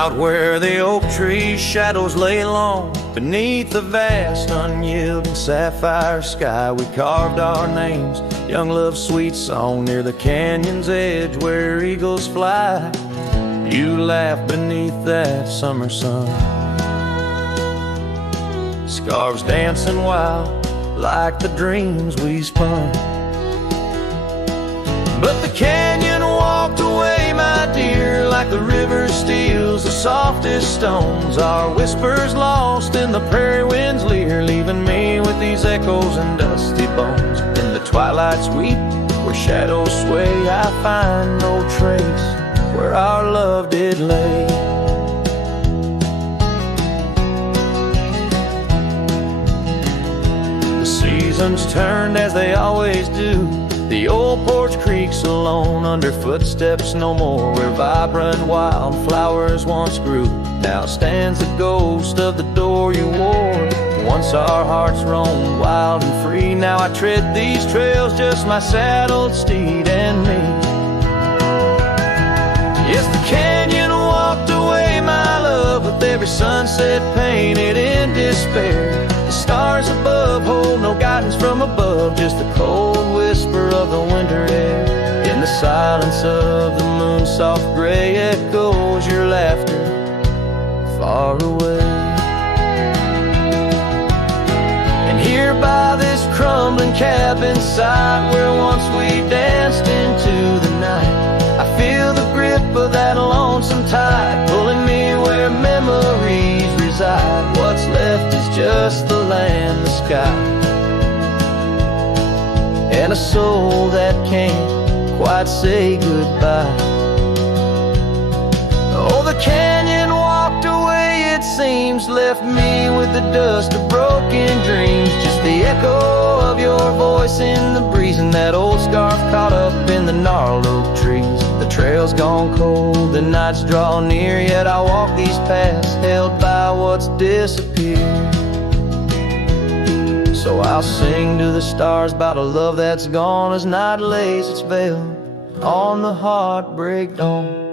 Out where the oak tree shadows lay long, beneath the vast unyielding sapphire sky, we carved our names, young love's sweet song, near the canyon's edge where eagles fly. You laughed beneath that summer sun, scarves dancing wild like the dreams we spun. But the canyon walked away, my dear, like the river steals the softest stones. Our whispers lost in the prairie wind's leer, leaving me with these echoes and dusty bones. In the twilight sweet, where shadows sway, I find no trace where our love did lay. The seasons turned as they always do. The old porch creaks alone under footsteps no more, where vibrant wildflowers once grew. Now stands the ghost of the door you wore. Once our hearts roamed wild and free, now I tread these trails, just my saddled steed and me. Yes, the canyon walked away, my love, with every sunset painted in despair. The stars above hold no guidance from above, just the cold whisper of the winter air. In the silence of the moon's soft gray echoes your laughter far away. And here by this crumbling cabin site, where once we danced into the night, I feel the grip of that lonesome tide, pulling me where memories reside. What's left is just the land, the sky, and a soul that can't quite say goodbye. Oh, the canyon walked away, it seems, left me with the dust of broken dreams, just the echo of your voice in the breeze, and that old scarf caught up in the gnarled oak trees. The trail's gone cold, the nights draw near, yet I walk these paths held by what's disappeared. So I'll sing to the stars about a love that's gone as night lays its veil on the heartbreak dawn.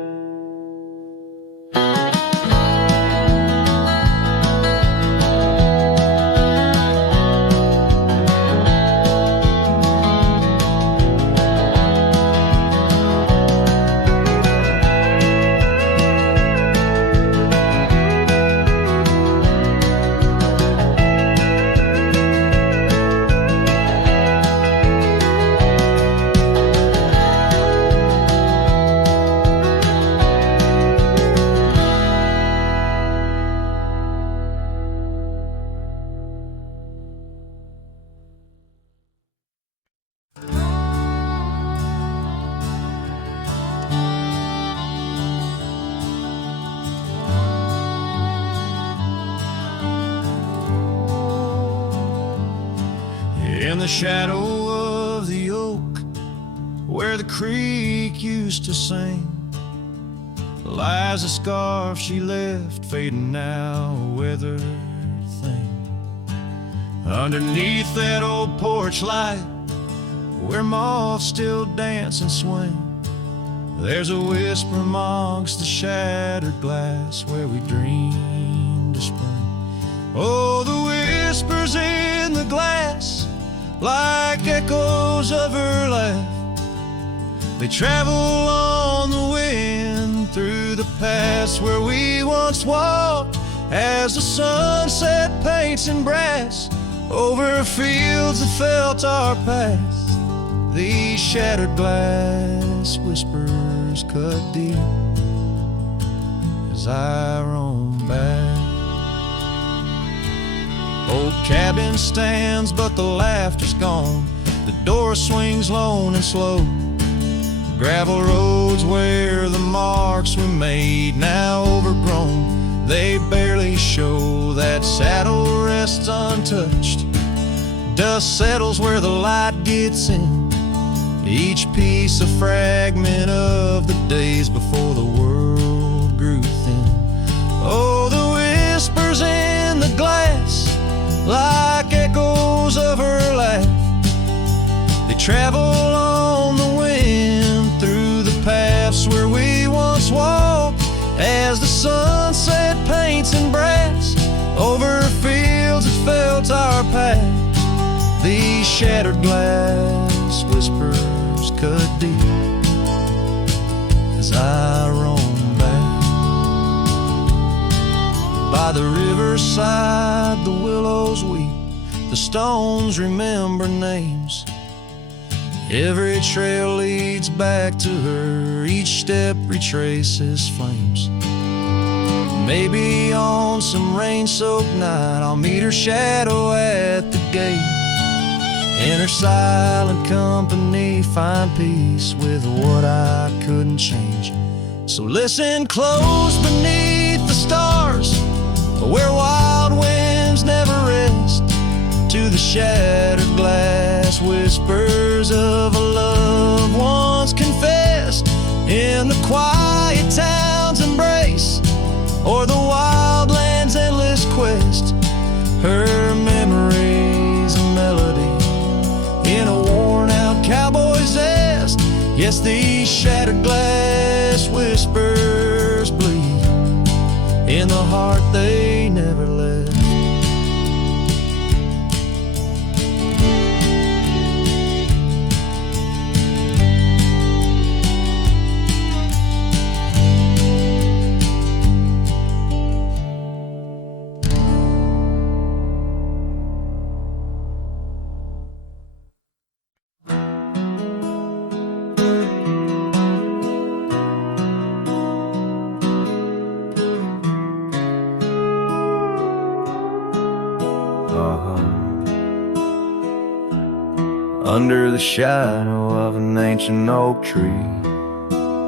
In the shadow of the oak, where the creek used to sing, lies a scarf she left, fading now, a weathered thing. Underneath that old porch light, where moths still dance and swing, there's a whisper amongst the shattered glass, where we dreamed of spring. Oh, the whispers in the glass, like echoes of her laugh, they travel on the wind through the past where we once walked, as the sunset paints in brass over fields that felt our past. These shattered glass whispers cut deep as I roam back. Old cabin stands, but the laughter's gone. The door swings lone and slow. Gravel roads where the marks we made, now overgrown, they barely show. That saddle rests untouched. Dust settles where the light gets in. Each piece a fragment of the days before the world grew thin. Oh, the whispers in the glass, like echoes of her laugh, they travel on the wind through the paths where we once walked, as the sun past. These shattered glass whispers cut deep as I roam back. By the riverside the willows weep, the stones remember names. Every trail leads back to her, each step retraces flames. Maybe on some rain-soaked night I'll meet her shadow at the gate. In her silent company find peace with what I couldn't change. So listen close beneath the stars, where wild winds never rest, to the shattered glass whispers of a love once confessed. In the quiet town's embrace, or the wild land's endless quest, her memory's a melody in a worn-out cowboy's zest. Yes, these shattered glass whispers bleed in the heart they never left. Under the shadow of an ancient oak tree,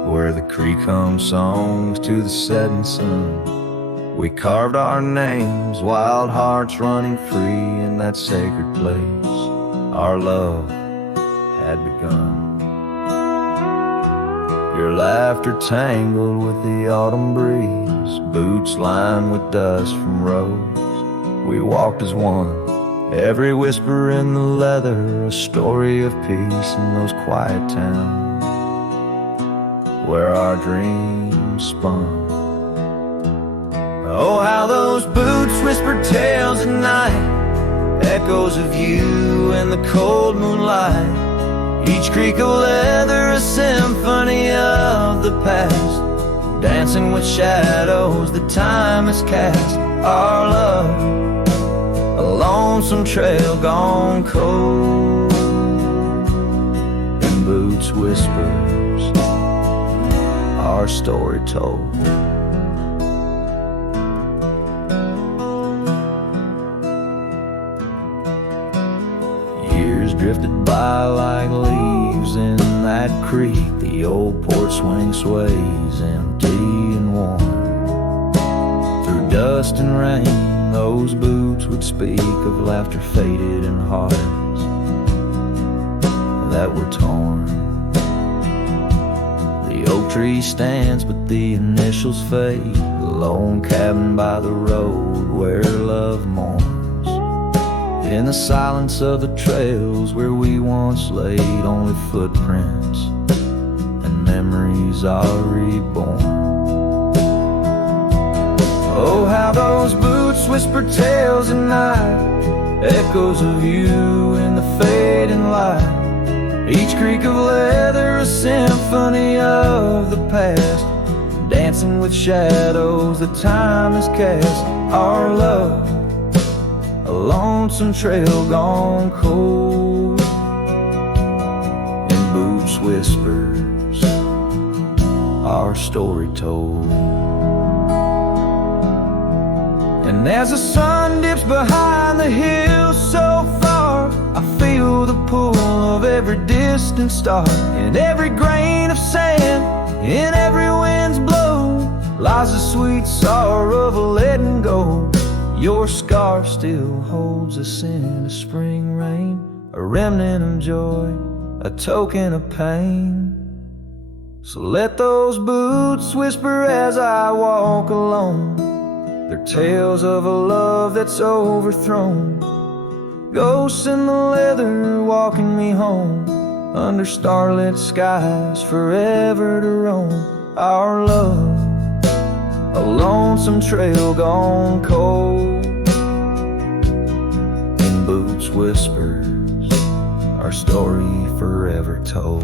where the creek hums songs to the setting sun, we carved our names, wild hearts running free in that sacred place. Our love had begun. Your laughter tangled with the autumn breeze, boots lined with dust from roads. We walked as one, every whisper in the leather, a story of peace in those quiet towns where our dreams spun. Oh, how those boots whispered tales at night, echoes of you in the cold moonlight. Each creak of leather a symphony of the past, dancing with shadows that time has cast. Our love, a lonesome trail gone cold, and boots whispers, our story told. Years drifted by like leaves in that creek. The old porch swing sways empty and warm. Through dust and rain, those boots would speak of laughter faded and hearts that were torn. The oak tree stands but the initials fade, the lone cabin by the road where love mourns. In the silence of the trails where we once laid, only footprints and memories are reborn. Oh, how those boots whisper tales at night, echoes of you in the fading light. Each creak of leather a symphony of the past, dancing with shadows that time has cast. Our love, a lonesome trail gone cold, and boots whispers, our story told. And as the sun dips behind the hills so far, I feel the pull of every distant star. In every grain of sand, in every wind's blow, lies the sweet sorrow of a letting go. Your scarf still holds a scent of spring rain, a remnant of joy, a token of pain. So let those boots whisper as I walk alone, they're tales of a love that's overthrown. Ghosts in the leather walking me home, under starlit skies forever to roam. Our love, a lonesome trail gone cold, and roots whispers, our story forever told.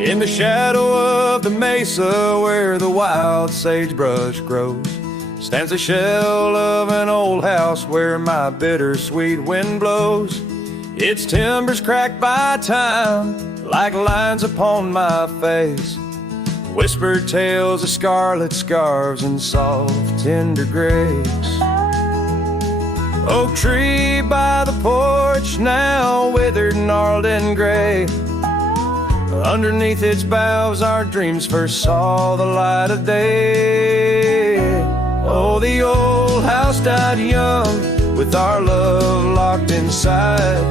In the shadow of the mesa where the wild sagebrush grows stands the shell of an old house where my bittersweet wind blows. Its timbers cracked by time like lines upon my face, whispered tales of scarlet scarves and soft tender grapes. Oak tree by the porch now withered, gnarled and gray. Underneath its boughs our dreams first saw the light of day. Oh, the old house died young with our love locked inside,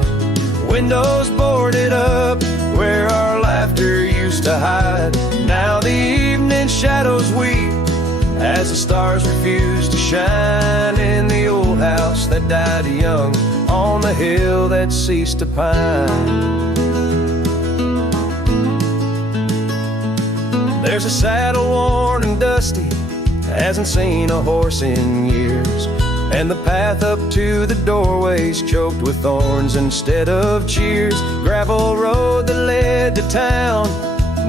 windows boarded up where our laughter used to hide. Now the evening shadows weep as the stars refuse to shine in the old house that died young on the hill that ceased to pine. There's a saddle worn and dusty, hasn't seen a horse in years, and the path up to the doorway's choked with thorns instead of cheers. Gravel road that led to town,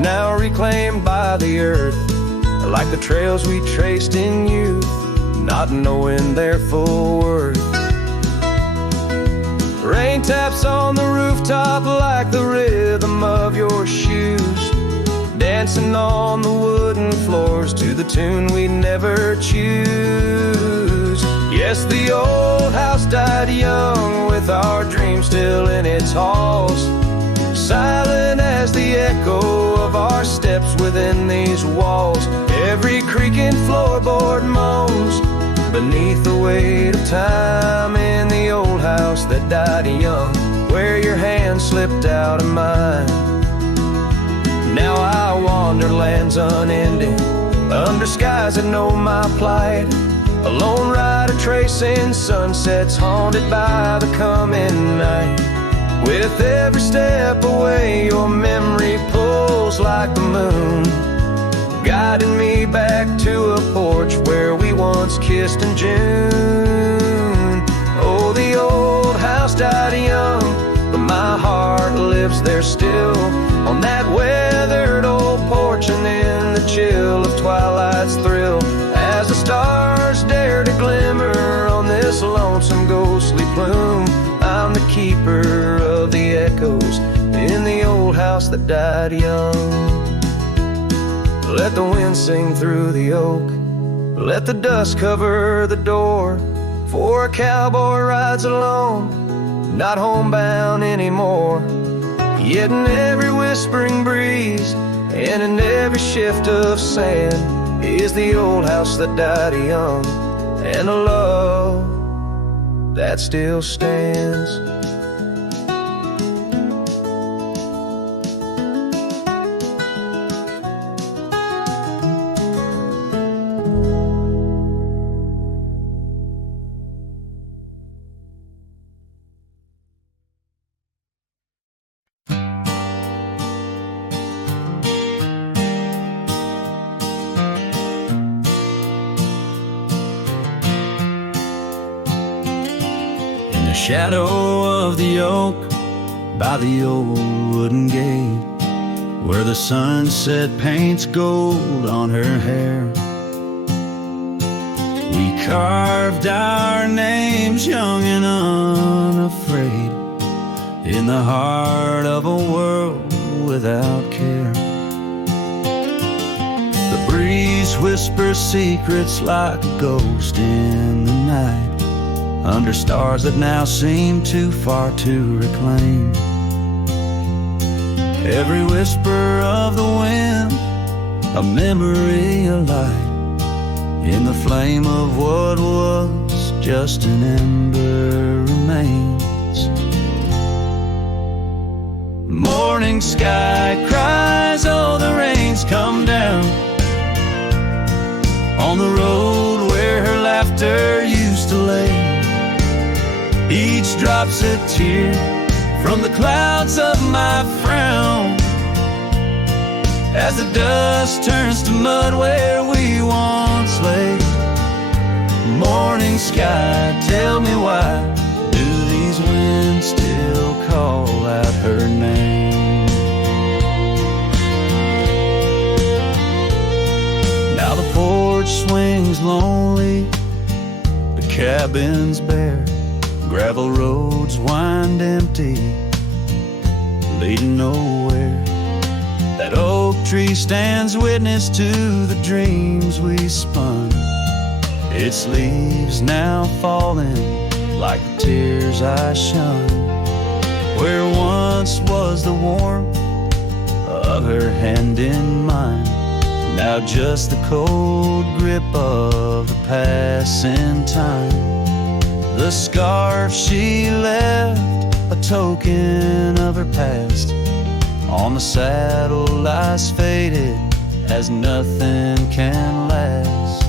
now reclaimed by the earth, like the trails we traced in youth, not knowing their full worth. Rain taps on the rooftop like the rhythm of your shoes, dancing on the wooden floors to the tune we never choose. Yes, the old house died young with our dreams still in its halls, silent as the echo of our steps within these walls. Every creaking floorboard moans beneath the weight of time in the old house that died young, where your hand slipped out of mine. Now I wander lands unending, under skies that know my plight, a lone rider tracing sunsets haunted by the coming night. With every step away your memory pulls like the moon, guiding me back to a porch where we once kissed in June. Oh, the old house died young, but my heart lives there still, on that weathered old porch and in the chill of twilight's thrill, as the stars dare to glimmer on this lonesome ghostly plume. I'm the keeper of the echoes in the old house that died young. Let the wind sing through the oak, let the dust cover the door, for a cowboy rides alone, not homebound anymore. Yet in every whispering breeze and in every shift of sand is the old house that died young, and a love that still stands. Shadow of the oak by the old wooden gate, where the sunset paints gold on her hair. We carved our names young and unafraid in the heart of a world without care. The breeze whispers secrets like a ghost in the night, under stars that now seem too far to reclaim. Every whisper of the wind, a memory alight in the flame of what was just an ember remains. Morning sky cries, oh, the rain's come down on the road where her laughter used to lay. Each drop's a tear from the clouds of my frown, as the dust turns to mud where we once lay. Morning sky, tell me why do these winds still call out her name? Now the porch swings lonely, the cabin's bare, gravel roads wind empty, leading nowhere. That oak tree stands witness to the dreams we spun, its leaves now falling like the tears I shun. Where once was the warmth of her hand in mine, now just the cold grip of the passing time. The scarf she left, a token of her past, on the saddle lies faded as nothing can last.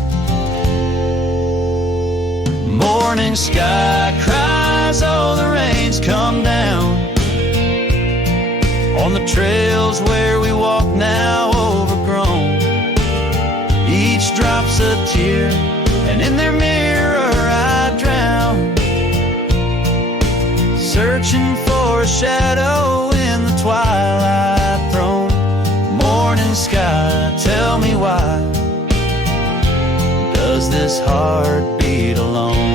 Morning sky cries, oh, the rain's come down on the trails where we walk now overgrown. Each drop's a tear, and in their mirror I drown, searching for a shadow in the twilight throne. Morning sky, tell me why does this heart beat alone?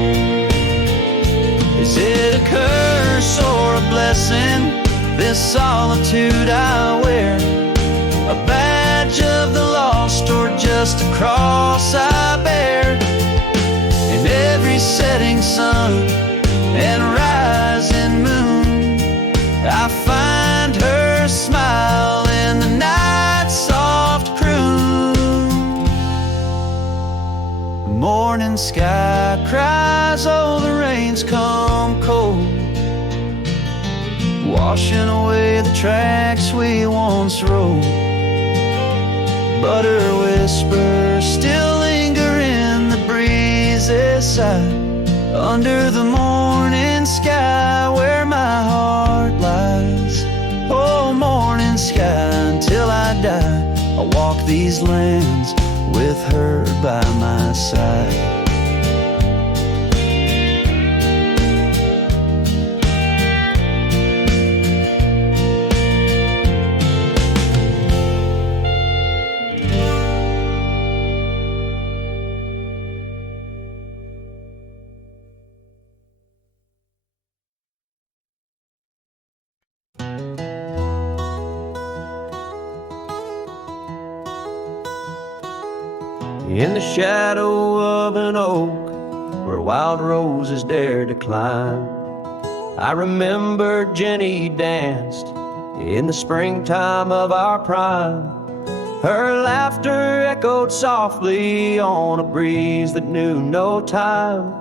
Is it a curse or a blessing, this solitude I wear? A badge of the lost or just a cross I bear? In every setting sun and rising moon, I find her smile in the night's soft croon. The morning sky cries, oh, the rain's come cold, washing away the tracks we once rode. But her whispers still linger in the breeze's side, under the morning sky where my heart lies. Oh, morning sky, until I die, I'll walk these lands with her by my side. In the shadow of an oak where wild roses dare to climb, I remember Jenny danced in the springtime of our prime. Her laughter echoed softly on a breeze that knew no time,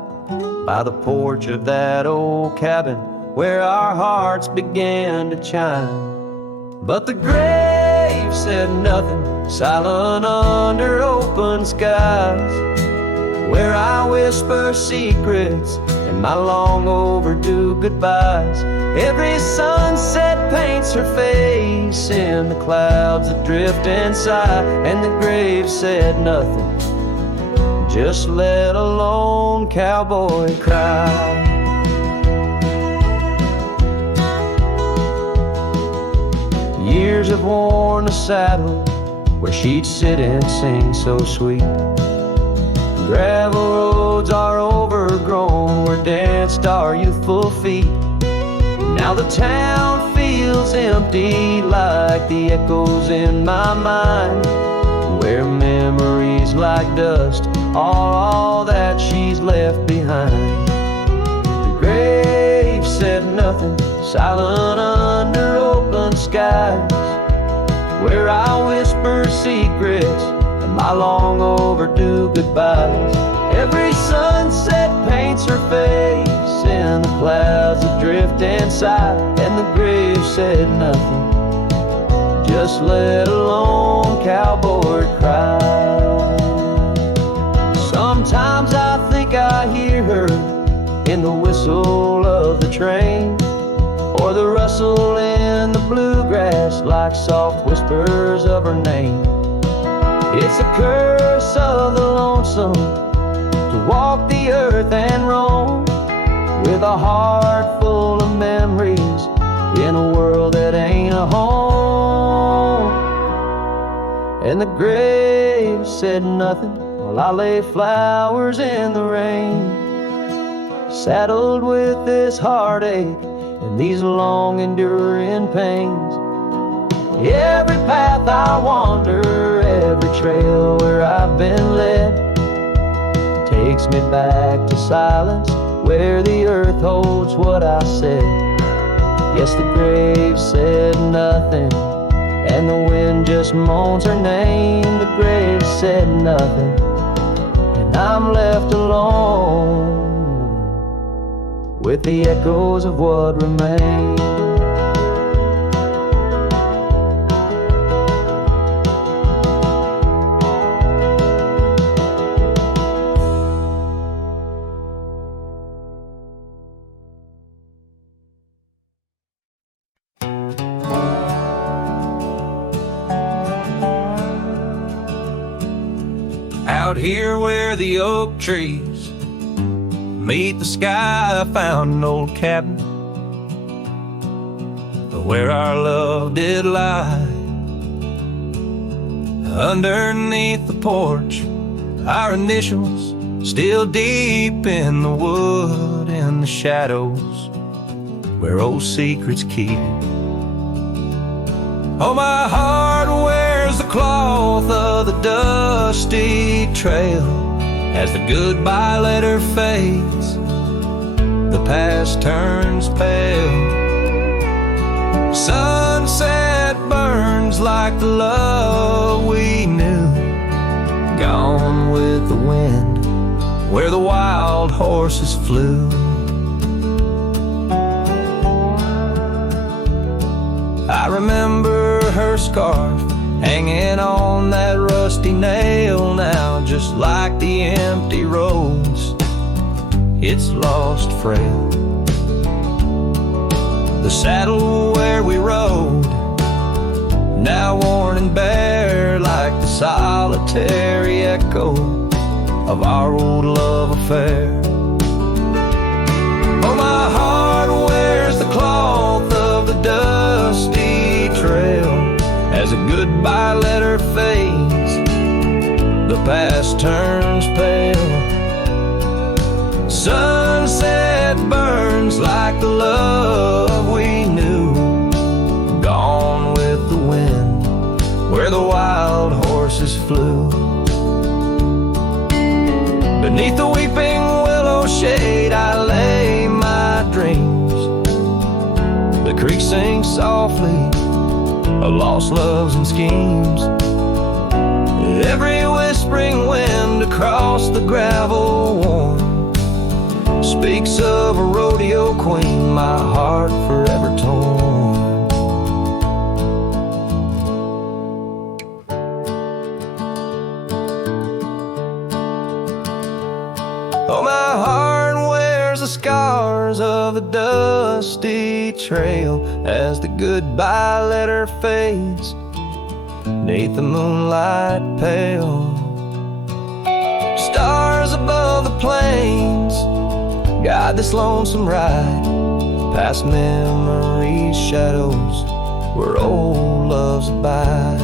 by the porch of that old cabin where our hearts began to chime. But the grave said nothing, silent under open skies, where I whisper secrets and my long overdue goodbyes. Every sunset paints her face in the clouds that drift and sigh, and the grave said nothing, just let a lone cowboy cry. Years have worn the saddle where she'd sit and sing so sweet. Gravel roads are overgrown where danced our youthful feet. Now the town feels empty like the echoes in my mind, where memories like dust are all that she's left behind. The grave said nothing, silent under open skies, where I whisper secrets and my long overdue goodbyes. Every sunset paints her face in the clouds that drift inside, and the grave said nothing, just let a lone cowboy cry. Sometimes I think I hear her in the whistle of the train, or the rustle in the bluegrass like soft whispers of her name. It's a curse of the lonesome to walk the earth and roam with a heart full of memories in a world that ain't a home. And the grave said nothing while I lay flowers in the rain, saddled with this heartache and these long enduring pains. Every path I wander, every trail where I've been led, takes me back to silence where the earth holds what I said. Yes, the grave said nothing, and the wind just moans her name. The grave said nothing, and I'm left alone with the echoes of what remains. Out here where the oak trees meet the sky, I found an old cabin where our love did lie. Underneath the porch, our initials still deep in the wood, in the shadows where old secrets keep. Oh, my heart wears the cloth of the dusty trail as the goodbye letter fades, the past turns pale. Sunset burns like the love we knew, gone with the wind where the wild horses flew. I remember her scarf hanging on that rusty nail now, just like the empty roads, it's lost frail. The saddle where we rode, now worn and bare like the solitary echo of our old love affair. Oh, my heart wears the cloth of the dusty trail as a goodbye letter fades, the past turns pale. Sunset burns like the love we knew, gone with the wind where the wild horses flew. Beneath the weeping willow shade I lay my dreams. The creek sings softly of lost loves and schemes. Every whispering wind across the gravel worn speaks of a rodeo queen, my heart forever torn. Oh, my heart wears the scars of the dusty trail as the goodbye letter fades, neath the moonlight pale. Stars above the plains guide this lonesome ride, past memories, shadows where old loves abide.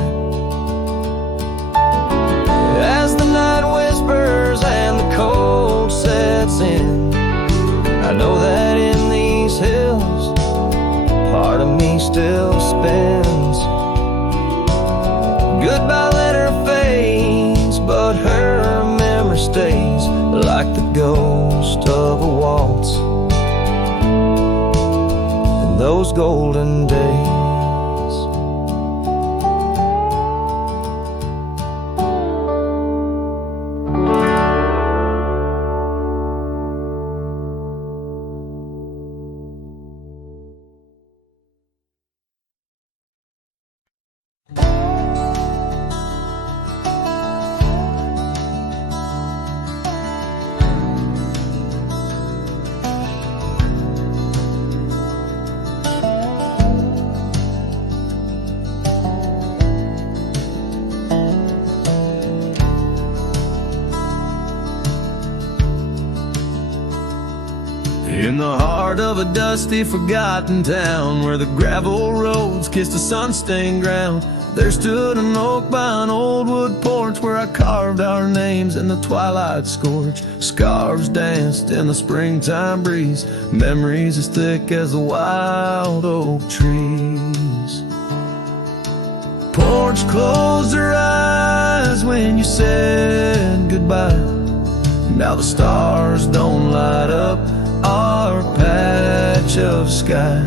As the night whispers and the cold sets in, I know that in these hills part of me still spins. Goodbye letter fades, but her memory stays like the ghost of a waltz in those golden days. In the heart of a dusty, forgotten town, where the gravel roads kissed the sun-stained ground, there stood an oak by an old wood porch, where I carved our names in the twilight scorch. Scarves danced in the springtime breeze, memories as thick as the wild oak trees. Porch closed her eyes when you said goodbye. Now the stars don't light up our patch of sky.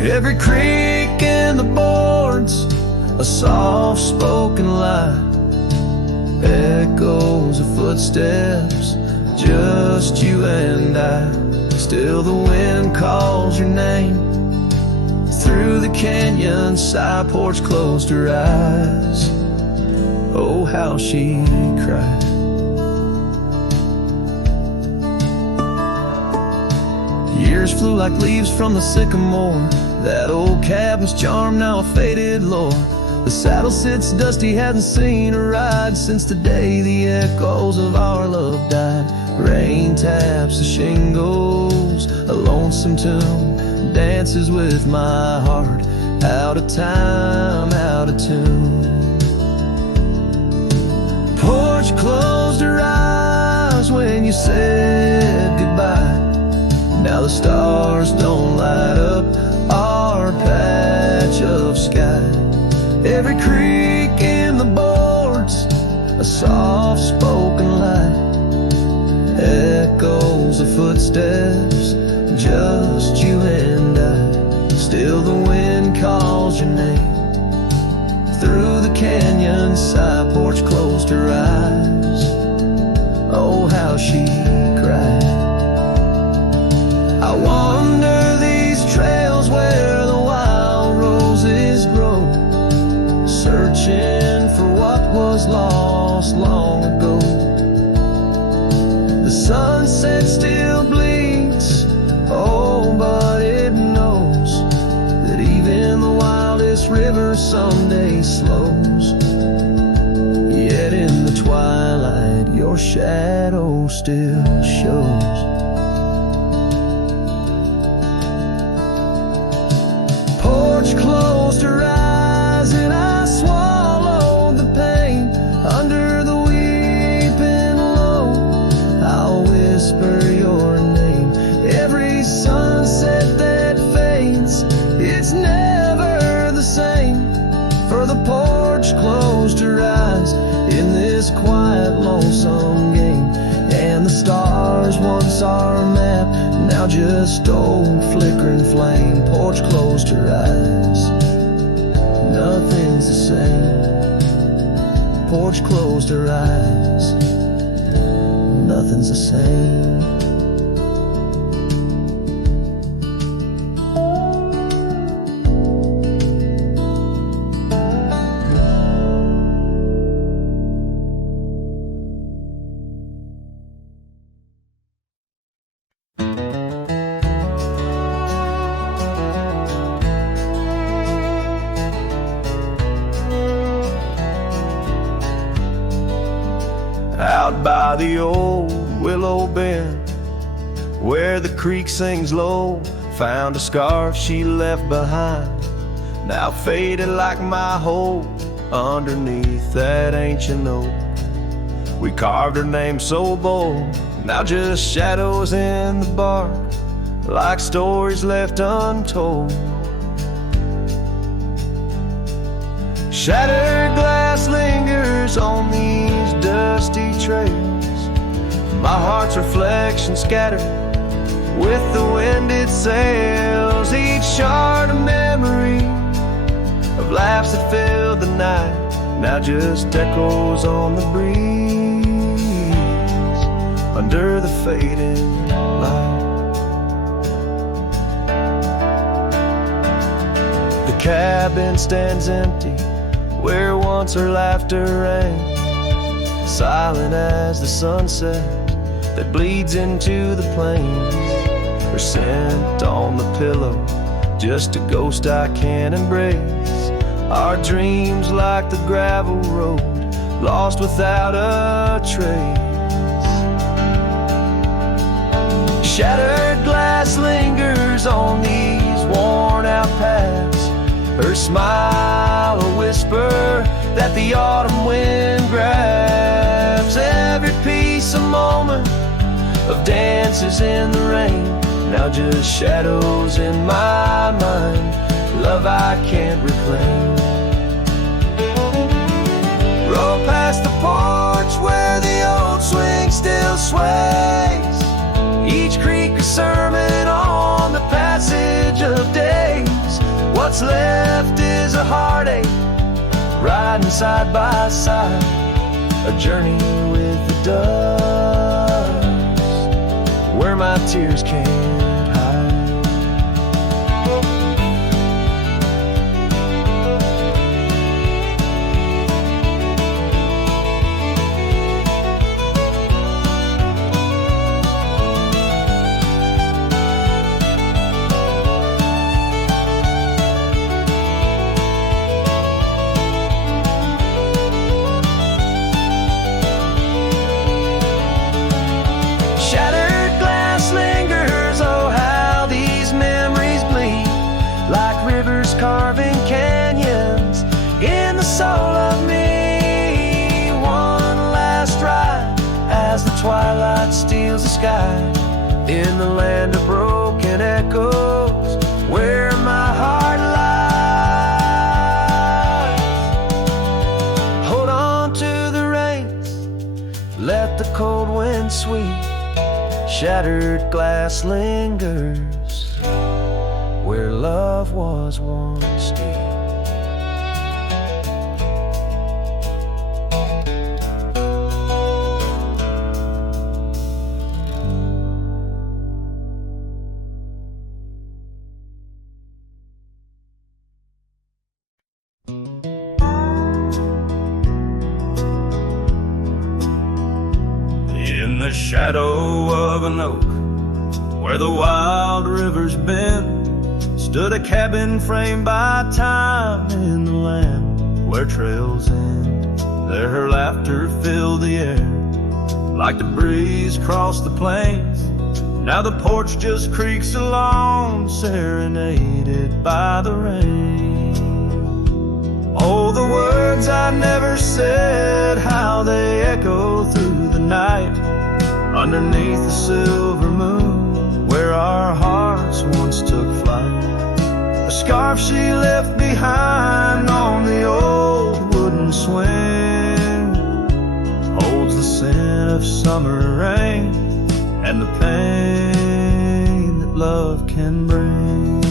Every creak in the boards, a soft-spoken lie, echoes of footsteps, just you and I. Still the wind calls your name through the canyon side. Porch closed her eyes, oh how she cried. Years flew like leaves from the sycamore. That old cabin's charm, now a faded lore. The saddle sits dusty, hasn't seen a ride since the day the echoes of our love died. Rain taps the shingles, a lonesome tune dances with my heart, out of time, out of tune. Porch closed her eyes when you said goodbye. Now the stars don't light up our patch of sky. Every creak in the boards, a soft-spoken lie, echoes of footsteps, just you and I. Still the wind calls your name through the canyon side. Porch closed her eyes, oh how she cried. I wander these trails where the wild roses grow, searching for what was lost long ago. The sunset still bleeds, oh but it knows that even the wildest river someday slows. Yet in the twilight your shadow still shows. Closed her eyes and I swallowed the pain. Under the weeping low, I'll whisper your name. Every sunset that fades, it's never the same. For the porch closed her eyes in this quiet, lonesome game. And the stars, once our map, now just old flickering flame. Porch closed her eyes, nothing's the same. Porch closed her eyes, nothing's the same. Out by the old willow bend, where the creek sings low, found a scarf she left behind, now faded like my hope. Underneath that ancient oak, we carved her name so bold, now just shadows in the bark, like stories left untold. Shattered glass lingers on these dusty trails, my heart's reflection scattered with the wind it sails. Each shard a memory of laughs that filled the night, now just echoes on the breeze under the fading light. The cabin stands empty where once her laughter rang, silent as the sunset that bleeds into the plains. Her scent on the pillow, just a ghost I can't embrace. Our dreams like the gravel road, lost without a trace. Shattered glass glass lingers on these worn out paths. Her smile a whisper that the autumn wind grabs. Every piece a moment of dances in the rain, now just shadows in my mind, love I can't reclaim. Roll past the porch where the old swing still sways, each creek a sermon on the passage of days. What's left is a heartache, riding side by side, a journey with the dust, where my tears can't hide. Carving canyons in the soul of me. One last ride as the twilight steals the sky, in the land of broken echoes where my heart lies. Hold on to the reins, let the cold wind sweep. Shattered glass lingers where love was once deep. In the shadow of an oak, where the wild rivers bend, stood a cabin framed by time in the land where trails end. There her laughter filled the air like the breeze crossed the plains. Now the porch just creaks along, serenaded by the rain. Oh, the words I never said, how they echo through the night, underneath the silver moon where our hearts once took flight. A scarf she left behind on the old wooden swing holds the scent of summer rain and the pain that love can bring.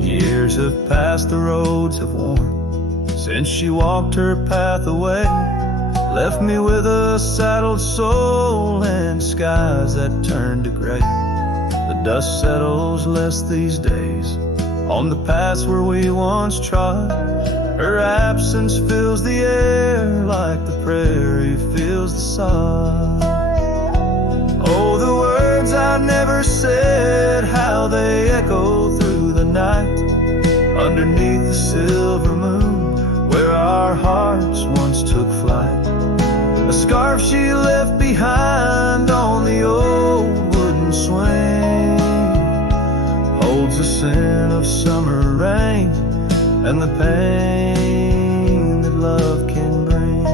Years have passed, the roads have worn since she walked her path away, left me with a saddled soul and skies that turned to gray. The dust settles less these days on the paths where we once trod. Her absence fills the air like the prairie fills the sod. Oh, the words I never said, how they echo through the night, underneath the silver moon where our hearts once took flight. A scarf she left behind on the old wooden swing holds the scent of summer rain and the pain that love can bring.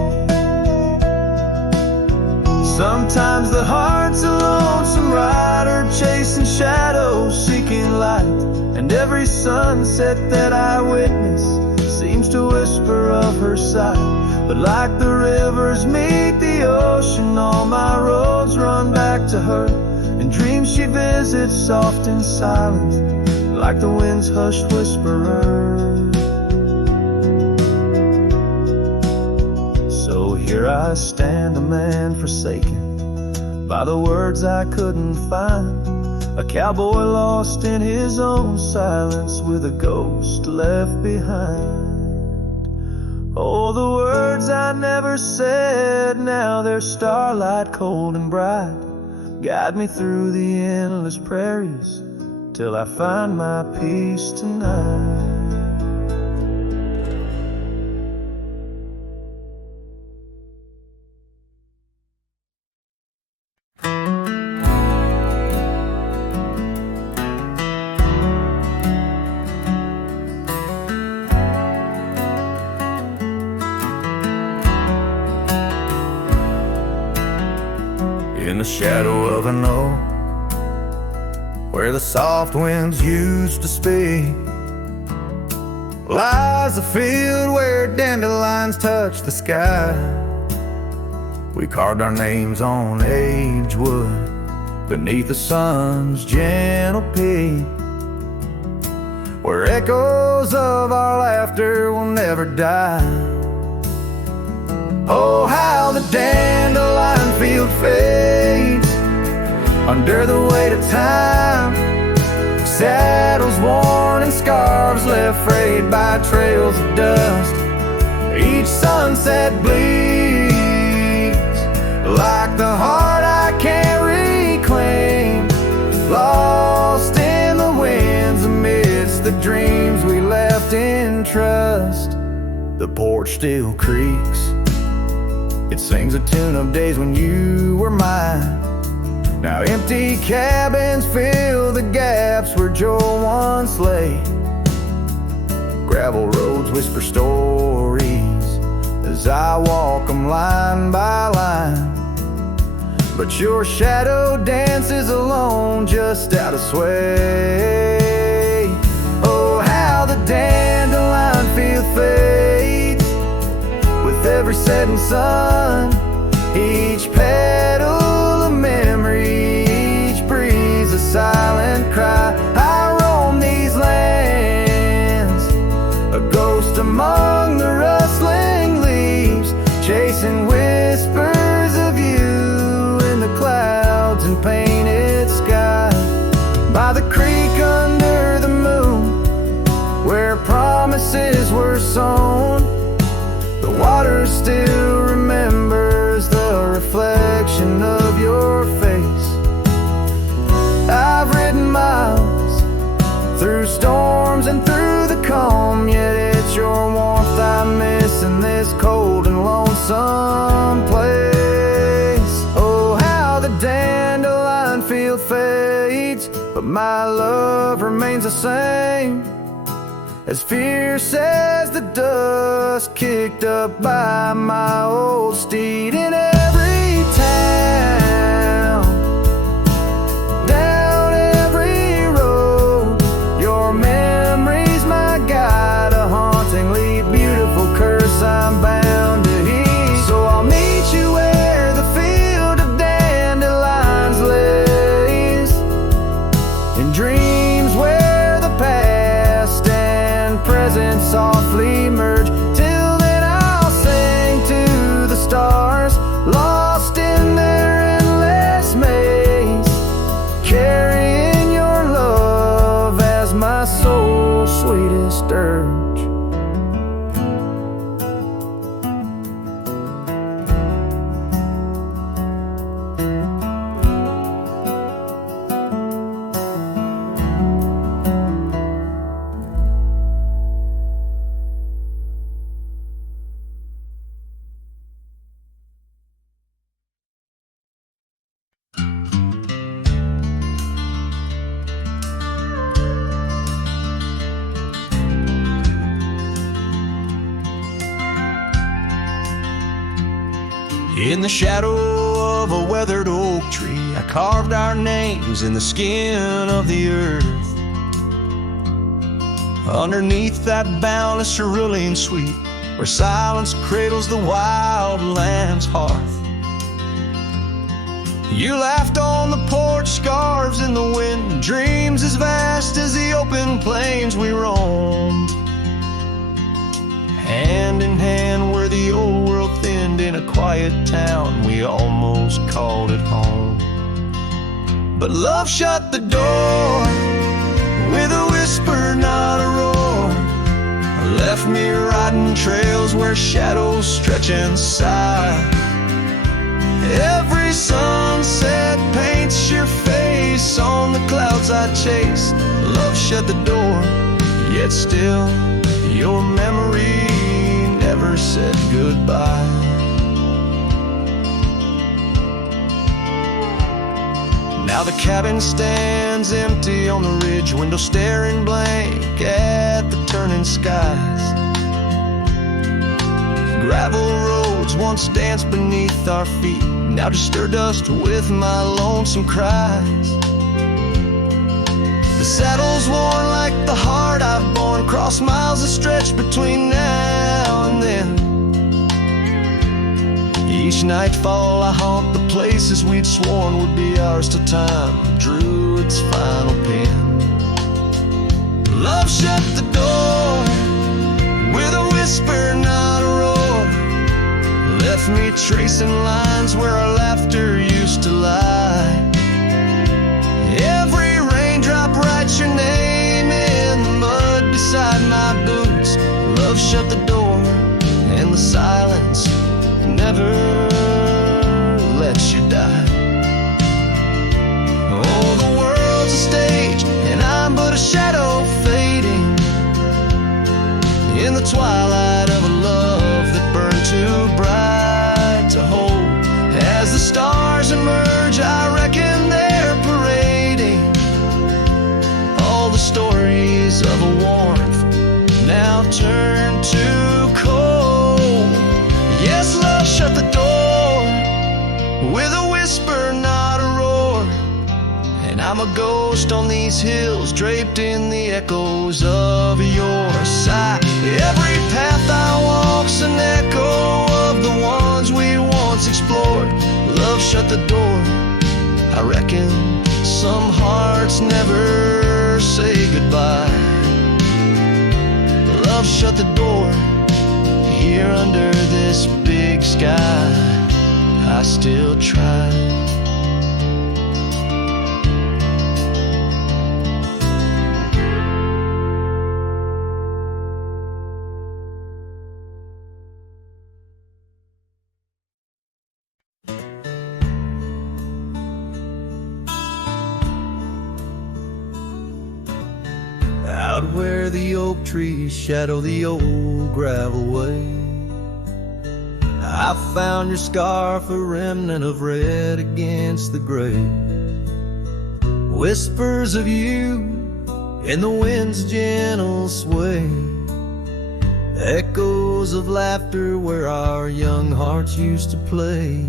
Sometimes the heart's a lonesome rider, chasing shadows, seeking light, and every sunset that I witness seems to whisper of her sight. But like the rivers meet the ocean, all my roads run back to her. In dreams she visits soft and silent, like the wind's hushed whisperer. So here I stand, a man forsaken by the words I couldn't find, a cowboy lost in his own silence with a ghost left behind. Oh, the words I never said, now they're starlight cold and bright, guide me through the endless prairies till I find my peace tonight. shadow of an oak, where the soft winds used to speak, lies a field where dandelions touch the sky. We carved our names on aged wood beneath the sun's gentle peak, where echoes of our laughter will never die. Oh, how the dandelion field fades under the weight of time, saddles worn and scarves left frayed by trails of dust. Each sunset bleeds like the heart I can't reclaim, lost in the winds amidst the dreams we left in trust. The porch still creaks, it sings a tune of days when you were mine. Now empty cabins fill the gaps where Joe once lay. Gravel roads whisper stories as I walk them line by line, but your shadow dances alone just out of sway. Oh, how the dandelion field fades with every setting sun, each petal a memory, each breeze a silent cry. I roam these lands, a ghost among the rustling leaves, chasing whispers of you in the clouds and painted sky. By the creek under the moon, where promises were sown, the water still remembers the reflection of your face. I've ridden miles through storms and through the calm, yet it's your warmth I miss in this cold and lonesome place. Oh, how the dandelion field fades, but my love remains the same, as fierce as the dust kicked up by my old steed. In every town, down every road, your memory's my guide, a hauntingly beautiful curse I'm bound to heed. So I'll meet you where the field of dandelions lays, in dreams where the past and present softly merge. Till then I'll sing to the stars, lost in their endless maze, carrying your love as my soul's sweetest dirge. In the shadow of a weathered oak tree, I carved our names in the skin of the earth. Underneath that boundless cerulean sweet, where silence cradles the wild lamb's hearth. You laughed on the porch, scarves in the wind, dreams as vast as the open plains we roamed. Hand in hand where the old world thinned, in a quiet town we almost called it home. But love shut the door with a whisper, not a roar, left me riding trails where shadows stretch and sigh. Every sunset paints your face on the clouds I chase. Love shut the door, yet still your memory never said goodbye. Now the cabin stands empty on the ridge, window staring blank at the turning skies. Gravel roads once danced beneath our feet, now just stir dust with my lonesome cries. The saddle's worn like the heart I've borne, cross miles that stretch between now and then. Each nightfall I haunt the places we'd sworn would be ours till time drew its final pen. Love shut the door with a whisper, not a roar. Left me tracing lines where our laughter used to lie. Every raindrop writes your name in the mud beside my boots. Love shut the door and the silence never lets you die. Oh, the world's a stage and I'm but a shadow fading in the twilight of a love that burned too bright to hold. As the stars emerge, I reckon they're parading all the stories of a warmth now turned to cold. Yes, love shut the door with a whisper, not a roar. And I'm a ghost on these hills, draped in the echoes of your sigh. Every path I walk's an echo of the ones we once explored. Love shut the door. I reckon some hearts never say goodbye. Love shut the door. Here under this big sky, I still try. Out where the oak trees shadow the old gravel way, I found your scarf, a remnant of red against the gray. Whispers of you in the wind's gentle sway, echoes of laughter where our young hearts used to play.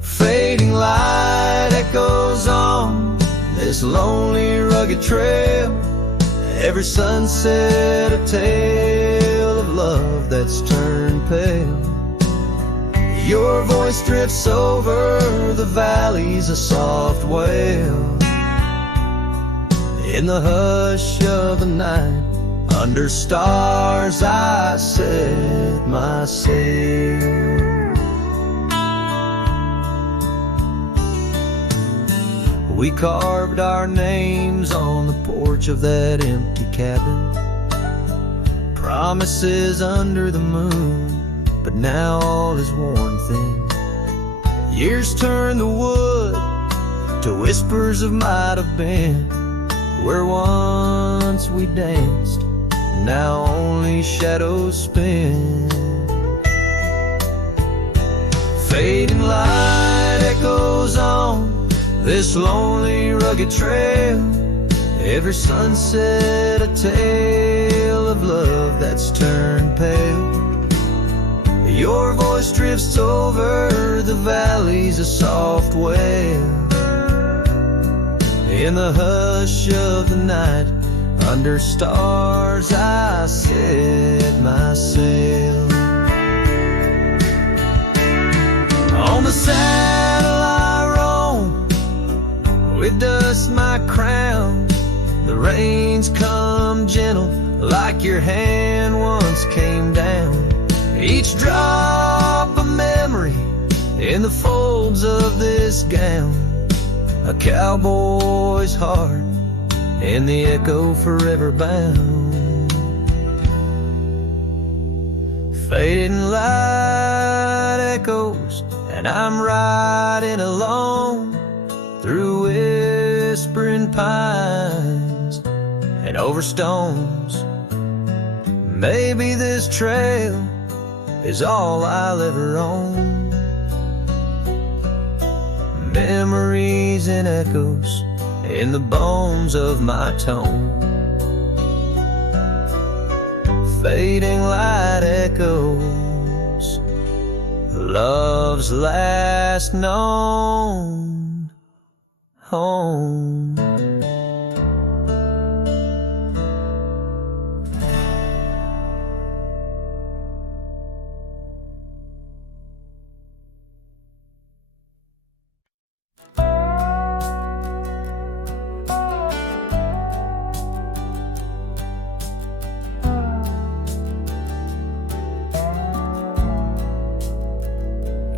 Fading light echoes on this lonely rugged trail, every sunset a tale of love that's turned pale. Your voice drifts over the valleys, a soft wail. In the hush of the night, under stars I set my sail. We carved our names on the porch of that empty cabin, promises under the moon, but now all is worn thin. Years turn the wood to whispers of might have been, where once we danced, now only shadows spin. Fading light echoes on this lonely rugged trail, every sunset a tale of love that's turned pale. Your voice drifts over the valleys, a soft wail. In the hush of the night, under stars I set my sail. On the saddle I roam, with dust my crown. The rains come gentle, like your hand once came down. Each drop a memory in the folds of this gown, a cowboy's heart in the echo forever bound. Fading light echoes, and I'm riding alone through whispering pines and over stones. Maybe this trail is all I'll ever own. Memories and echoes in the bones of my tone. fading light echoes love's last known home.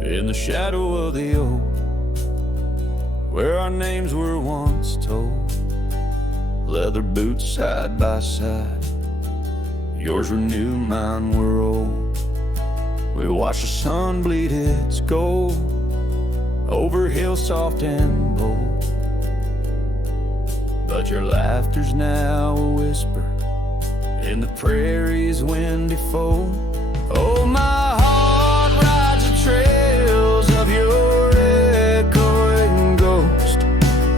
In the shadow of the oak, where our names were once told, leather boots side by side, yours were new, mine were old. We watched the sun bleed its gold over hills soft and bold, but your laughter's now a whisper in the prairie's windy fold. Oh, my heart rides the trails of your echoing ghost,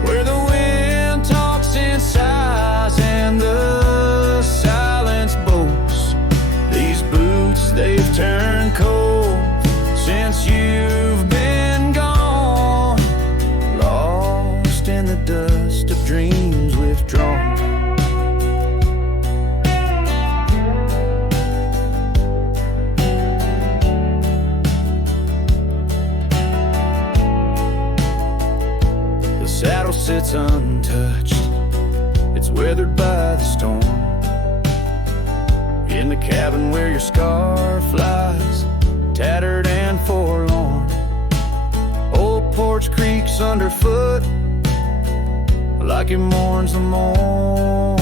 where the wind talks in sighs and the silence boasts. These boots, they've turned cold since you've been gone, lost in the dust of dreams withdrawn. Saddle sits untouched, it's weathered by the storm. In the cabin where your scar flies, tattered and forlorn. Old porch creaks underfoot like it mourns the morn.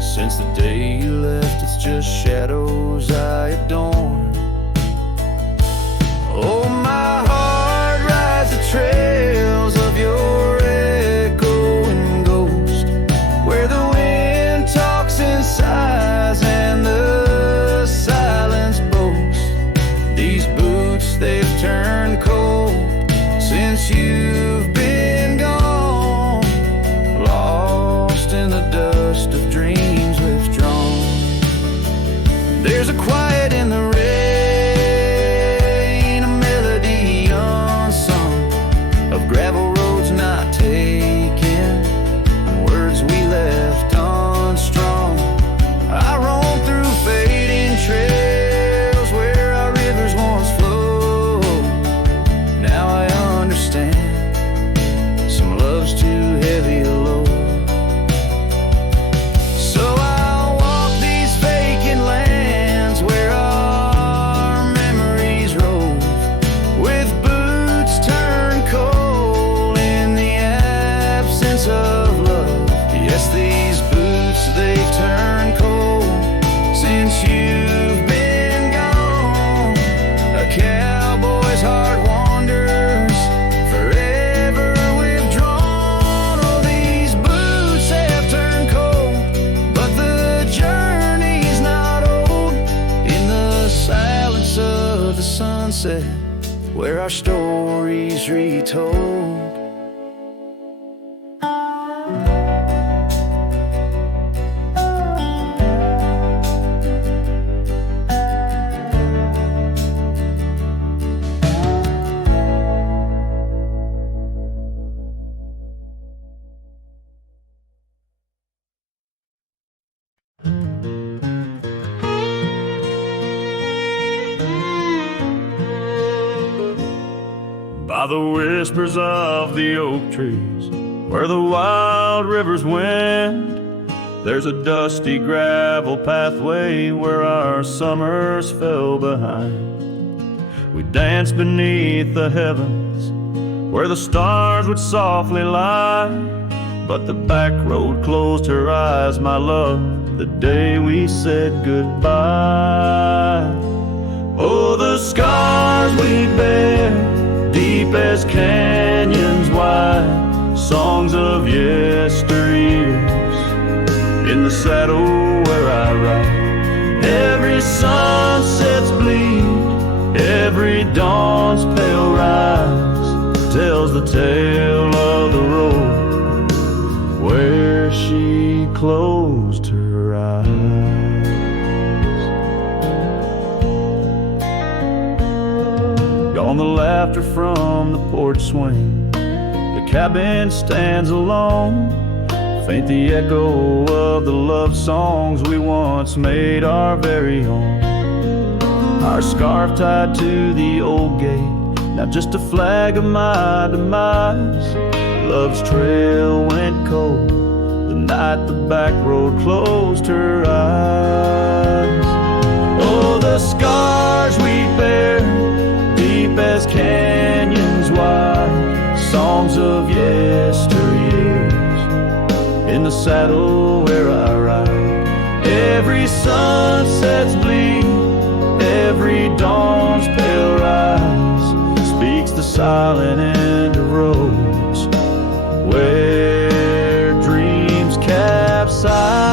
Since the day you left, it's just shadows I adorn. Oh, my heart rides the trails of your echoing ghost, where the wind talks in sighs and the silence boasts. These boots, they've turned cold since you've been gone, lost in the dust of dreams withdrawn. There's a quiet in the rain, a melody unsung, of gravel roads not taken, words we left unstrung. I roam through fading trails where our rivers once flowed. Now I understand, some love's too heavy a load. So I'll walk these vacant lands where our memories rove, with boots turned cold in the absence of love. Yes, these boots, they've turned cold since you've been gone. A cowboy's heart wanders, forever withdrawn. Oh, these boots have turned cold, but the journey's not old. In the silence of the sunset, where our stories retold. By the whispers of the oak trees, where the wild rivers wend, there's a dusty gravel pathway where our summers fell behind. We danced beneath the heavens where the stars would softly lie, but the back road closed her eyes, my love, the day we said goodbye. Oh, the scars we bear, deep as canyons wide, songs of yesteryears, in the saddle where I ride. Every sunset's bleed, every dawn's pale rise, tells the tale of the road where she closed her eyes. on the laughter from the porch swing. The cabin stands alone, faint the echo of the love songs we once made our very own. Our scarf tied to the old gate, now just a flag of my demise. Love's trail went cold the night the back road closed her eyes. Oh, the scars we bear, deep as canyons wide, songs of yesteryears in the saddle where I ride. Every sunset's bleed, every dawn's pale rise, speaks the silent end of roads where dreams capsize.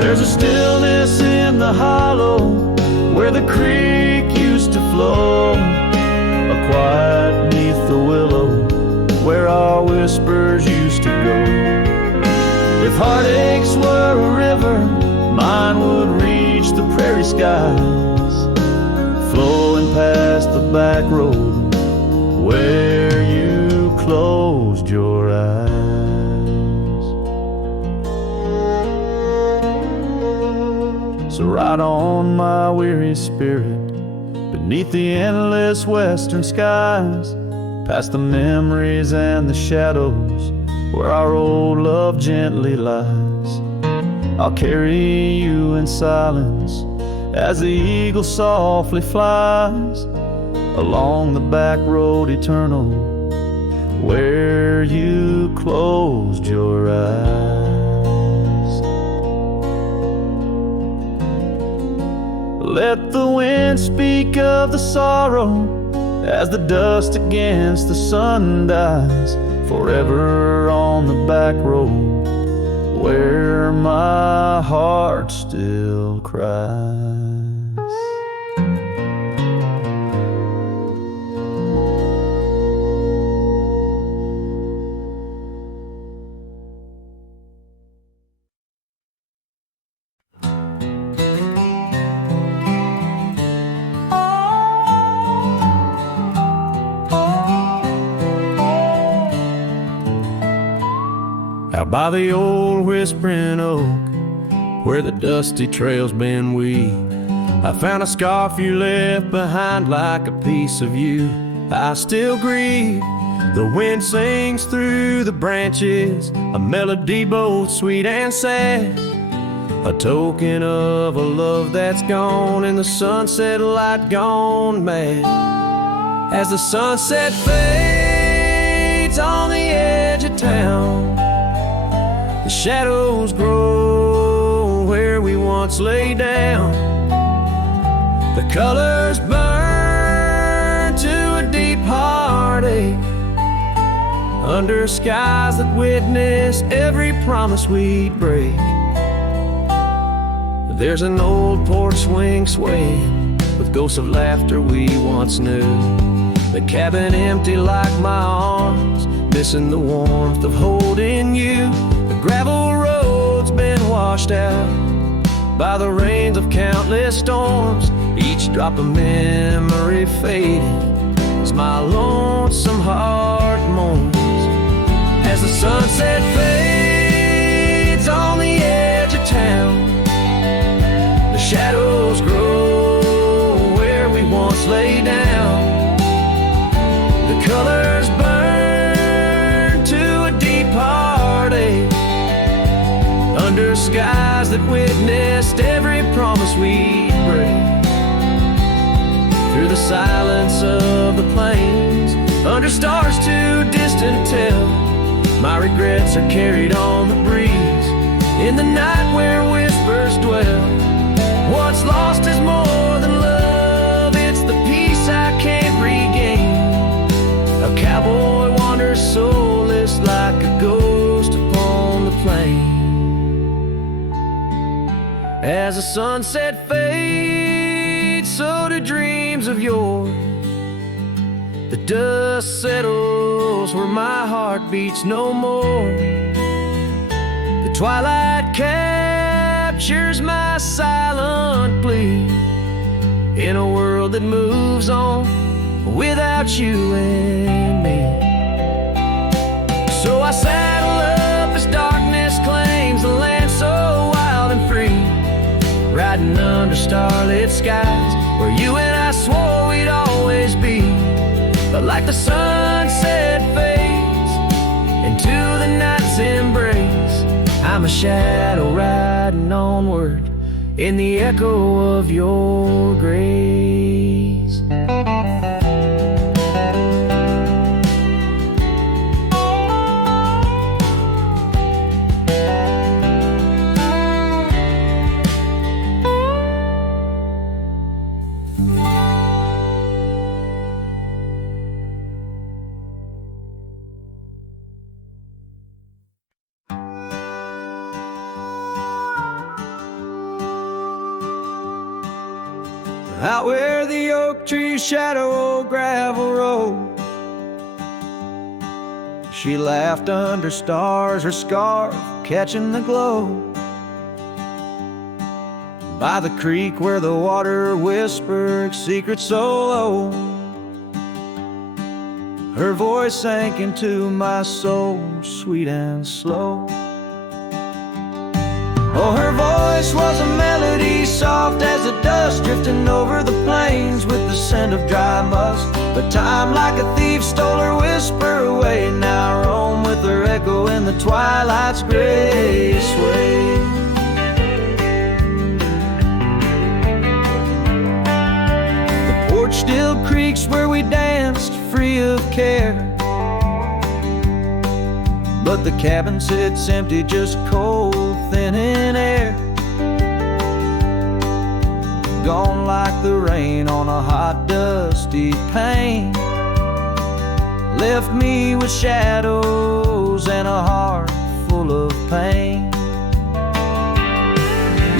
There's a stillness in the hollow where the creek used to flow, a quiet neath the willow where our whispers used to go. If heartaches were a river, mine would reach the prairie skies, flowing past the back road where you closed your eyes. So ride on, my weary spirit, beneath the endless western skies, past the memories and the shadows where our old love gently lies. I'll carry you in silence as the eagle softly flies along the back road eternal where you closed your eyes. Let the wind speak of the sorrow as the dust against the sun dies, forever on the back road where my heart still cries. Out by the old whispering oak, where the dusty trails been weaved, I found a scarf you left behind like a piece of you I still grieve. The wind sings through the branches, a melody both sweet and sad, a token of a love that's gone and the sunset light gone mad. As the sunset fades on the edge of town, the shadows grow where we once lay down. The colors burn to a deep heartache under skies that witness every promise we'd break. There's an old porch swing swaying with ghosts of laughter we once knew. The cabin empty like my arms, missing the warmth of holding you. Gravel road's been washed out by the rains of countless storms, each drop of memory faded as my lonesome heart mourns. As the sunset fades on the edge of town, the shadows grow where we once lay down. The colors burn to a deep heartache under skies that witnessed every promise we'd break. Through the silence of the plains, under stars too distant to tell, my regrets are carried on the breeze in the night where whispers dwell. What's lost is more than love, it's the peace I can't regain. A cowboy wanders soulless like a ghost upon the plain. As the sunset fades, so do dreams of yore. The dust settles where my heart beats no more. The twilight captures captures my silent plea in a world that moves on without you and me. So I saddle up as darkness claims the land so wild and free, riding under starlit skies where you and I swore we'd always be. But like the sunset fades into the night's embrace, I'm a shadow riding onward in the echo of your grace. Out where the oak trees shadow old gravel road, she laughed under stars, her scarf catching the glow. By the creek where the water whispered secrets so low, her voice sank into my soul, sweet and slow. Oh, her voice was a melody soft as the dust drifting over the plains with the scent of dry musk. But time like a thief stole her whisper away. Now I roam with her echo in the twilight's gray sway. The porch still creaks where we danced free of care, but the cabin sits empty, just cold, thin in air. Gone like the rain on a hot, dusty pane, left me with shadows and a heart full of pain.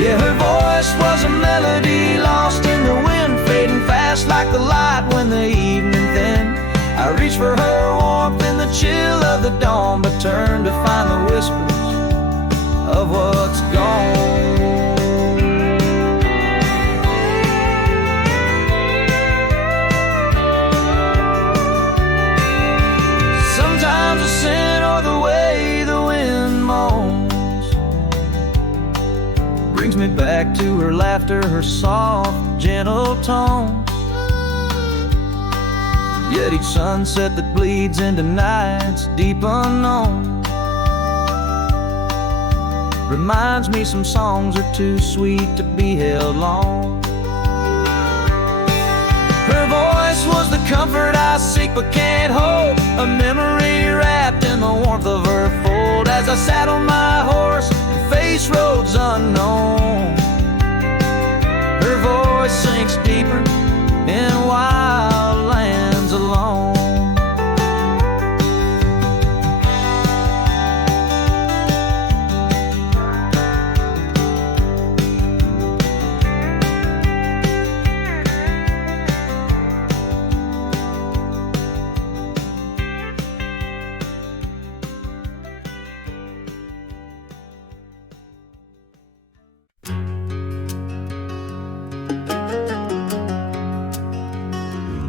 Yeah, her voice was a melody lost in the wind, fading fast like the light when the evening thinned. I reached for her warmth in the chill of the dawn, but turned to find the whispers of what's gone. Sometimes the scent or the way the wind moans brings me back to her laughter, her soft, gentle tone. Yet each sunset that bleeds into nights deep unknown reminds me some songs are too sweet to be held long. Her voice was the comfort I seek but can't hold, a memory wrapped in the warmth of her fold. As I sat on my horse and face roads unknown, her voice sinks deeper in wild lands alone.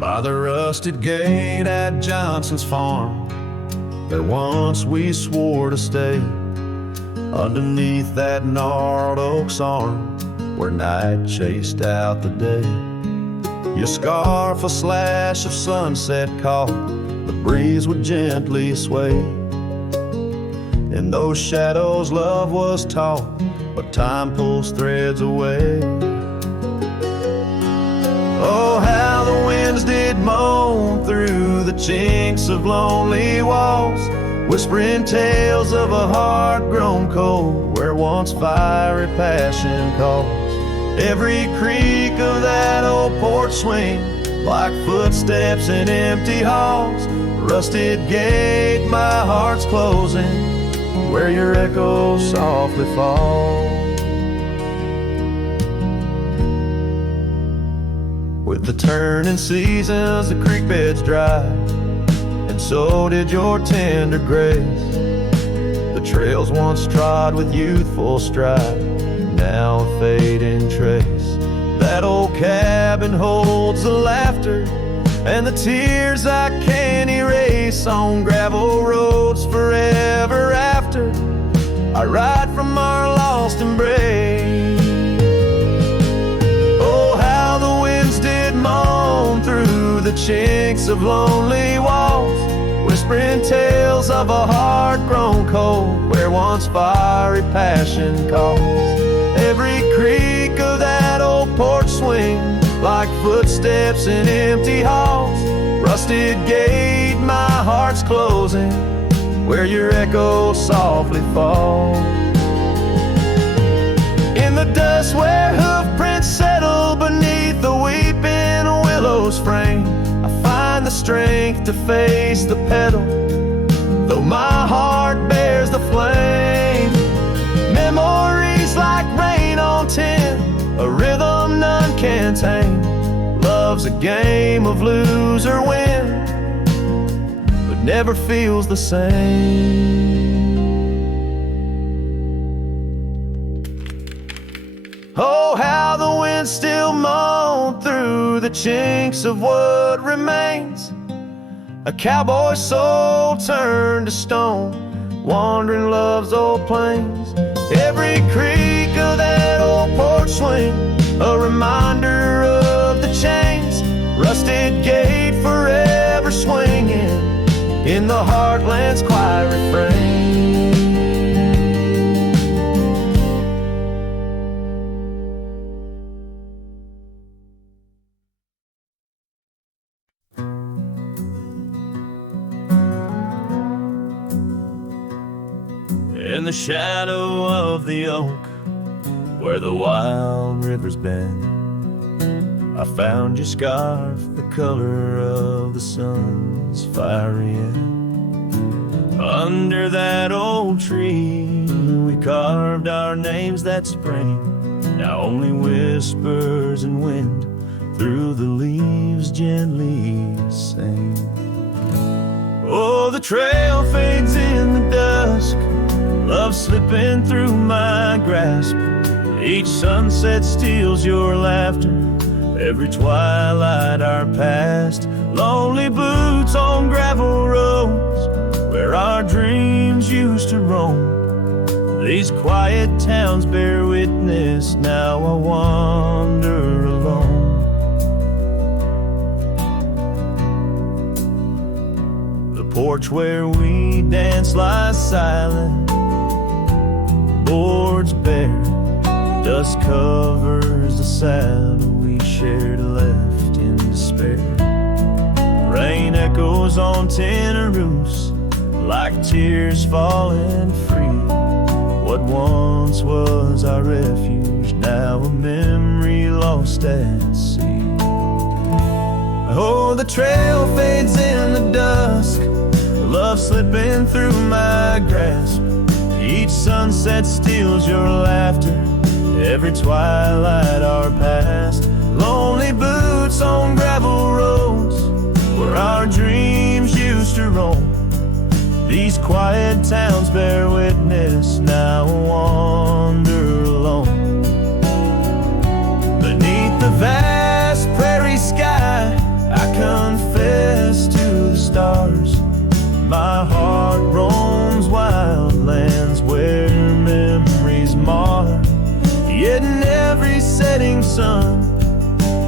By the rusted gate at Johnson's farm, there once we swore to stay, underneath that gnarled oak's arm, where night chased out the day. Your scarf a slash of sunset caught, the breeze would gently sway. In those shadows love was taught, but time pulls threads away. Oh, how the winds did moan through the chinks of lonely walls, whispering tales of a heart grown cold, where once fiery passion calls. Every creak of that old porch swing, like footsteps in empty halls. Rusted gate, my heart's closing, where your echo softly falls. With the turning seasons, the creek beds dry, and so did your tender grace. The trails once trod with youthful stride now a fading trace. That old cabin holds the laughter and the tears I can't erase. On gravel roads forever after I ride from our lost embrace. Oh, how the winds did moan through the chinks of lonely walls, whispering tales of a heart grown cold where once fiery passion calls. Every creak of that old porch swing like footsteps in empty halls. Rusted gate, my heart's closing where your echo softly falls. In the dust where hoof prints settle beneath the weeping willow's frame, I find the strength to face the pedal, though my heart bears the flame. Memories like rain on tin, a rhythm none can tame. Love's a game of lose or win, but never feels the same. Oh, how the wind still moan through the chinks of what remains. A cowboy's soul turned to stone, wandering love's old plains. Every creak of that old porch swing, a reminder of the chains. Rusted gate forever swinging in the heartland's quiet refrain. In the shadow of the oak, where the wild rivers bend, I found your scarf, the color of the sun's fiery end. Under that old tree, we carved our names that spring. Now only whispers and wind through the leaves gently sing. Oh, the trail fades in the dusk, love slipping through my grasp. Each sunset steals your laughter, every twilight our past. Lonely boots on gravel roads, where our dreams used to roam. These quiet towns bear witness, now I wander alone. The porch where we dance lies silent, boards bare, dust covers the saddle we shared, left in despair. Rain echoes on tin roofs like tears falling free. What once was our refuge, now a memory lost at sea. Oh, the trail fades in the dusk, love slipping through my grasp. Each sunset steals your laughter, every twilight our past. Lonely boots on gravel roads, where our dreams used to roam. These quiet towns bear witness, now I wander alone. Beneath the vast prairie sky, I confess to the stars. My heart roams wild lands where memories mar. Yet in every setting sun,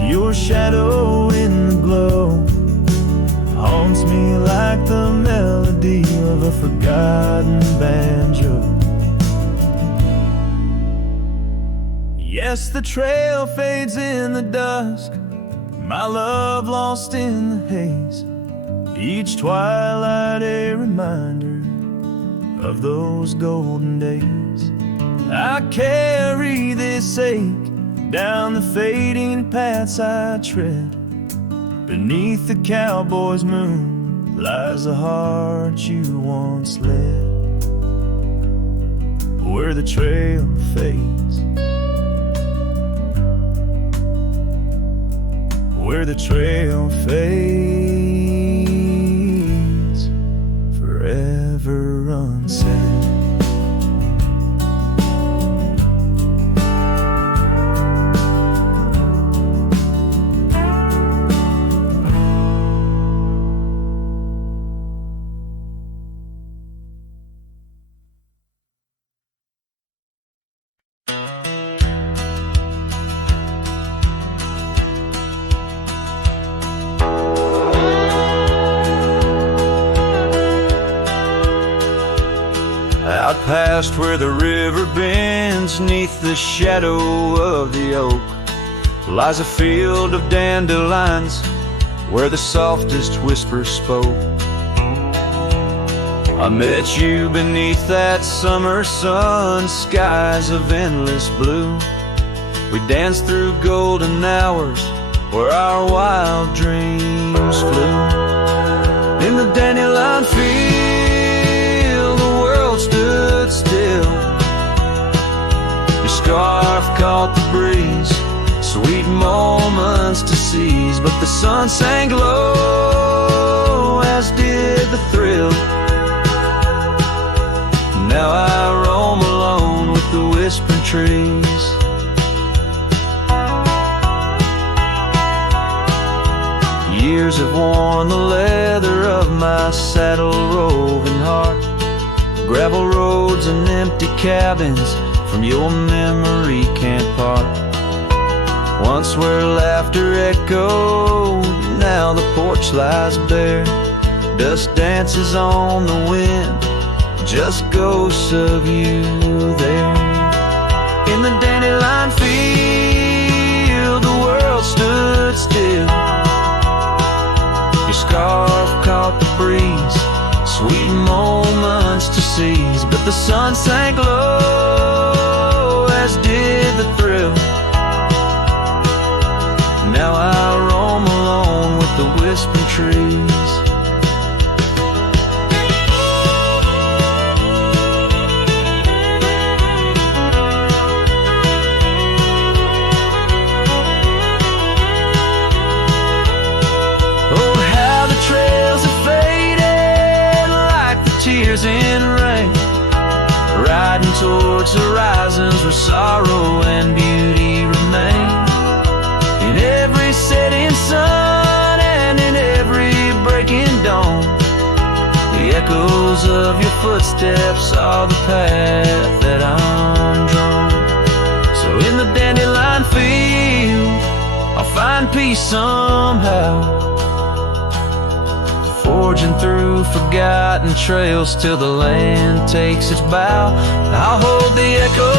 your shadow in the glow haunts me like the melody of a forgotten banjo. Yes, the trail fades in the dusk, my love lost in the haze. Each twilight a reminder of those golden days. I carry this ache down the fading paths I tread. Beneath the cowboy's moon lies the heart you once led. Where the trail fades, where the trail fades, forever unsaid. Out past where the river bends, 'neath the shadow of the oak, lies a field of dandelions where the softest whisper spoke. I met you beneath that summer sun, skies of endless blue. We danced through golden hours where our wild dreams flew. In the dandelion field, the world stood still. Your scarf caught the breeze, sweet moments to seize. But the sun sank low, as did the thrill. Now I roam alone with the whispering trees. Years have worn the leather of my saddle, roving heart. Gravel roads and empty cabins from your memory can't part. Once where laughter echoed, now the porch lies bare. Dust dances on the wind, just ghosts of you there. In the dandelion field, the world stood still. Your scarf caught the breeze, sweet moments to seize. But the sun sank low, as did the thrill. Now I roam alone with the whispering trees. Oh, how the trails have faded like the tears in rain, riding towards horizons where sorrow and beauty remain. In every setting sun and in every breaking dawn, the echoes of your footsteps are the path that I'm drawn. So in the dandelion field, I'll find peace somehow, forging through forgotten trails till the land takes its bow. I'll hold the echo